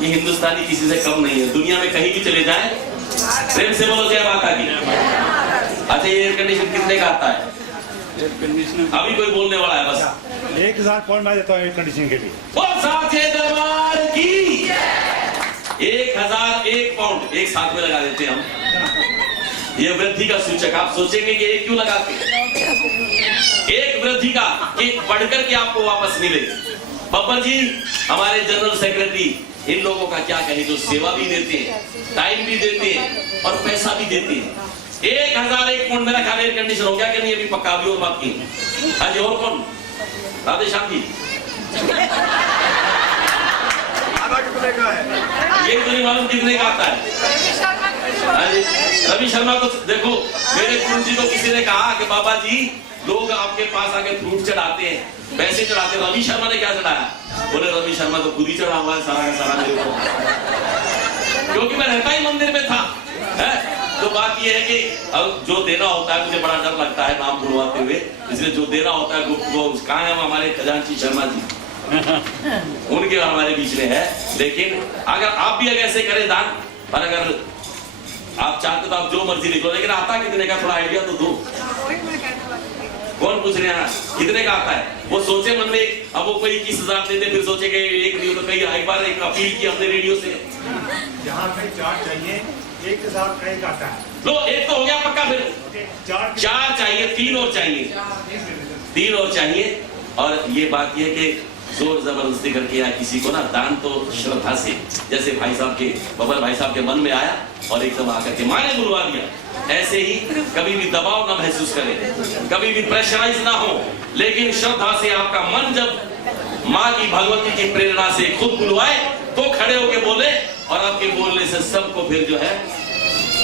ये हिंदुस्तानी किसी से कम नहीं है, दुनिया में कहीं भी चले जाए। प्रेम से बोलो जय माता की। अच्छा ये एयर कंडीशन कितने का आता है? एयर कंडीशनर अभी कोई बोलने वाला है बस। 1000 पाउंड मैं देता हूँ एयर कंडीशनिंग के लिए। और साचे दरबार की 1001 पाउंड एक साथ में लगा देते हैं हम। ये वृद्धि का सूचक। आप सोचेंगे कि एक क्यों लगाते? एक वृद्धि का कि बढ़कर के आपको वापस मिले। बब्बर जी हमारे जनरल सेक्रेटरी, इन लोगों का क्या कहें, जो सेवा भी देते हैं, टाइम भी देते हैं और पैसा भी देते हैं। 1001 पाउंड मेरा ख्याल एयर कंडीशन हो गया कि नहीं? अभी पक्का भी और बाकी। हाँ जी, और कौन? राधे श्याम जी ये तो नहीं मालूम कितने का आता है। रवि शर्मा को देखो, मेरे गुरु जी को किसी ने कहा कि बाबा जी लोग आपके पास आके फ्रूट चढ़ाते हैं, पैसे चढ़ाते हैं, रवि शर्मा ने क्या चढ़ाया? बोले रवि शर्मा तो खुद ही चढ़ा हुआ है सारा का सारा मेरे को, क्योंकि मैं रहता ही मंदिर में था। है? तो बात यह है कि अब जो देना होता है, मुझे बड़ा डर लगता है नाम बुलवाते हुए, इसलिए जो देना होता है वो कहाँ है? हमारे खजांची शर्मा जी उनके हमारे बीच में है। लेकिन अगर आप भी अगर ऐसे करें दान, और अगर आप चाहते तो आप जो मर्जी लिख लो, लेकिन आता कितने का थोड़ा आइडिया तो दो। कौन पूछ रहे हैं कितने का आता है? वो सोचे मन में, अब वो कोई 21,000 देते, फिर सोचे कि एक नहीं तो कई। एक बार एक अपील की हमने रेडियो से, जहाँ पे 4 चाहिए 1000 का एक आता है। लो एक तो हो गया पक्का, फिर 4 चाहिए, 3 और चाहिए, 3 और चाहिए। और ये बात यह कि जोर जबरदस्ती करके या किसी को ना दान तो श्रद्धा से, जैसे भाई साहब के बब्बर भाई साहब के मन में आया और एकदम आकर के माने बुलवा दिया। ऐसे ही कभी भी दबाव ना महसूस करें, कभी भी प्रेशराइज ना हो, लेकिन श्रद्धा से आपका मन जब माँ की भगवती की प्रेरणा से खुद बुलवाए तो खड़े होके बोले, और आपके बोलने से सबको फिर जो है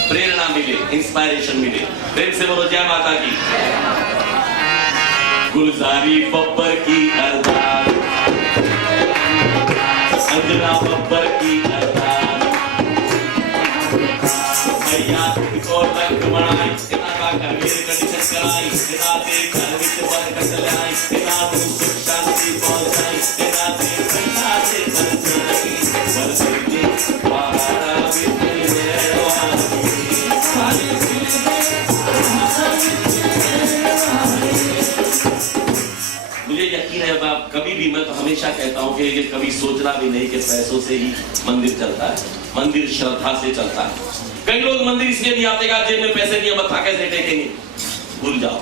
प्रेरणा मिले, इंस्पायरेशन मिले। प्रेम से बोलो जय माता की। गुलजारी बब्बर की अरदास, अंजना बब्बर की अरदास, मैया को लक्ष्मणाई पिता का कबीर कंडीशन कराई, पिता के घर विच बरकत लाई, पिता को सुख शांति पहुंचाई, पिता के संता से बरसाई, बरसाई बाहर मुझे यकीन है। बाप कभी भी, मैं तो हमेशा कहता हूँ कि ये कभी सोचना भी नहीं कि पैसों से ही मंदिर चलता है। मंदिर श्रद्धा से चलता है। कई लोग मंदिर इसलिए नहीं आते कि जेब में पैसे नहीं है, मत्था कैसे टेकेंगे? भूल जाओ,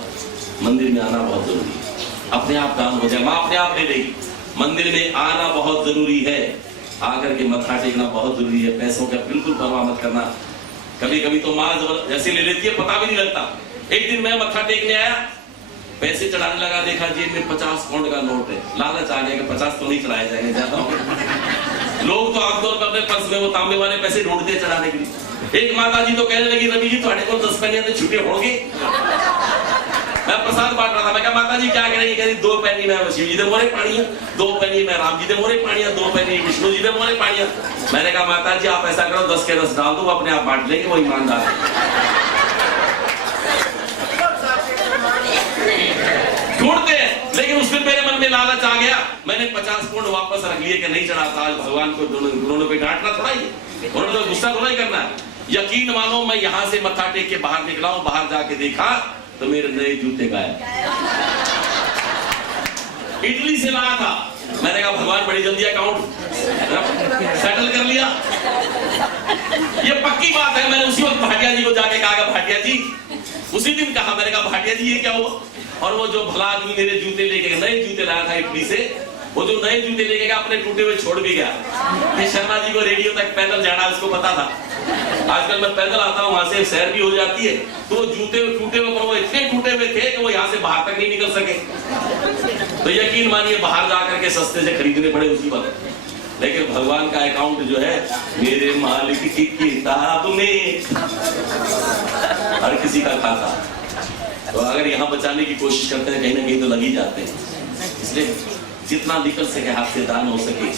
मंदिर में आना बहुत जरूरी है। अपने आप दान हो जाए, माँ अपने आप दे देगी। मंदिर में आना बहुत जरूरी है, आकर के मत्था टेकना बहुत जरूरी है। पैसों का बिल्कुल परवाह मत करना। कभी कभी तो माँ जैसे ले लेती है, पता भी नहीं लगता। एक दिन मैं मत्था टेकने आया, पैसे चढ़ाने लगा, देखा जेब में 50 पाउंड का नोट है। लालच आ गया कि 50 तो नहीं चढ़ाए जाएंगे, ज्यादा हो। लोग तो आमतौर पर अपने पर्स में वो तांबे वाले पैसे ढूंढते हैं चढ़ाने के लिए। एक माता जी तो कहने लगी, रवि जी थोड़े को 10 पैनियां तो छुट्टे होंगे। मैं प्रसाद बांट रहा था, मैं कहा माता जी क्या करेंगे? कहती 2 पैनी में शिव जी दे मोरे पानिया, 2 पैनी में राम जी दे मोरे पानिया, 2 पैनी विष्णु जी दे मोरे पानिया। मैंने कहा माता जी आप ऐसा करो 10 के 10 डाल दो, वो अपने आप बांट लेंगे, वो ईमानदार है। ढूंढते हैं, लेकिन उस दिन मेरे मन में लालच आ गया। मैंने 50 पाउंड वापस रख लिए कि नहीं चढ़ाता। आज भगवान को उन्होंने कोई डांटना थोड़ा ही, उन्होंने तो गुस्सा थोड़ा ही करना है। यकीन मानो मैं यहाँ से मत्था टेक के बाहर निकला हूँ, बाहर जाके देखा तो मेरे नए जूते गायब। इटली से लाया था। मैंने कहा भगवान बड़ी जल्दी अकाउंट सेटल कर लिया। ये पक्की बात है। मैंने उसी वक्त भाटिया जी को जाके कहा, भाटिया जी, उसी दिन कहा, मैंने कहा भाटिया जी ये क्या हुआ? और वो जो भला आदमी मेरे जूते लेके, नए जूते लाया था इटली से, वो जो नए जूते लेके गया अपने टूटे हुए छोड़ भी गया। ये शर्मा जी को रेडियो तक पैदल जाना उसको पता था। आजकल मैं पैदल आता हूँ, वहां से सैर भी हो जाती है, तो जूते टूटे हुए, वो इतने टूटे हुए थे कि वो यहाँ से बाहर तक नहीं निकल सके। तो यकीन मानिए बाहर जाकर के सस्ते से खरीदने पड़े उसी वक्त। लेकिन भगवान का अकाउंट जो है मेरे मालिक की किताब में, हर किसी का खाता। तो अगर यहाँ बचाने की कोशिश करते हैं, कहीं ना कहीं तो लग ही जाते हैं। इसलिए जितना निकल सके हाथ से दान हो सके।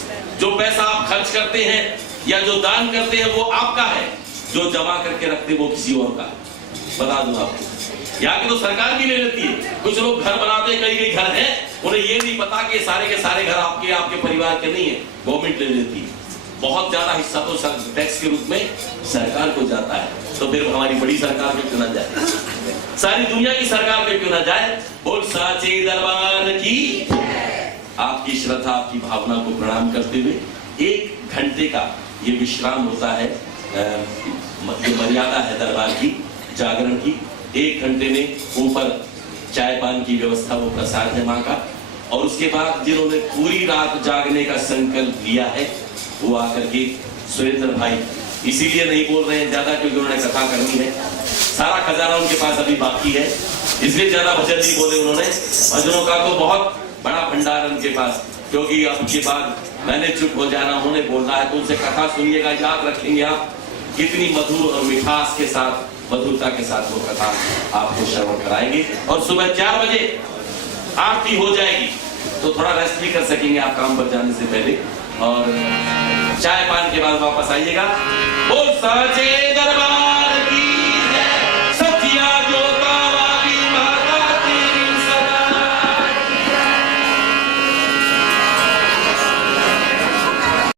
जो पैसा आप खर्च करते हैं या जो दान करते हैं वो आपका है, जो जमा करके रखते हैं वो किसी और का। बता दूं आपको, यहाँ की तो सरकार भी ले लेती है। कुछ लोग घर बनाते हैं, कई घर हैं, उन्हें ये नहीं पता कि सारे के सारे घर आपके परिवार के नहीं है, गवर्नमेंट ले लेती है। बहुत ज्यादा हिस्सा तो टैक्स के रूप में सरकार को जाता है, तो फिर हमारी बड़ी सरकार पे क्यों ना जाए, सारी दुनिया की सरकार पे क्यों ना जाए। बोल साचे दरबार की। आपकी श्रद्धा, आपकी भावना को प्रणाम करते हुए 1 घंटे का ये विश्राम होता है, मर्यादा है दरबार की, जागरण की। 1 घंटे में ऊपर चाय पान की व्यवस्था, वो प्रसाद है माँ का। और उसके बाद जिन्होंने पूरी रात जागने का संकल्प लिया है वो आकर के, सुरेंद्र भाई इसीलिए नहीं बोल रहे हैं ज्यादा क्योंकि उन्होंने कथा करनी है, सारा खजाना उनके पास अभी बाकी है, इसलिए ज्यादा भजन नहीं बोले उन्होंने। भजनों का तो बहुत बड़ा भंडार उनके पास, क्योंकि अब के बाद मैंने चुप हो जाना, उन्होंने बोलना है, तो उनसे कथा सुनिएगा, याद रखेंगे आप कितनी मधुर और मिठास के साथ, मधुरता के साथ वो कथा आपको श्रवण कराएंगे। और सुबह 4 बजे आरती हो जाएगी, तो थोड़ा रेस्ट भी कर सकेंगे आप काम पर जाने से पहले, और चाय पान के बाद वापस आइएगा। बोल साचे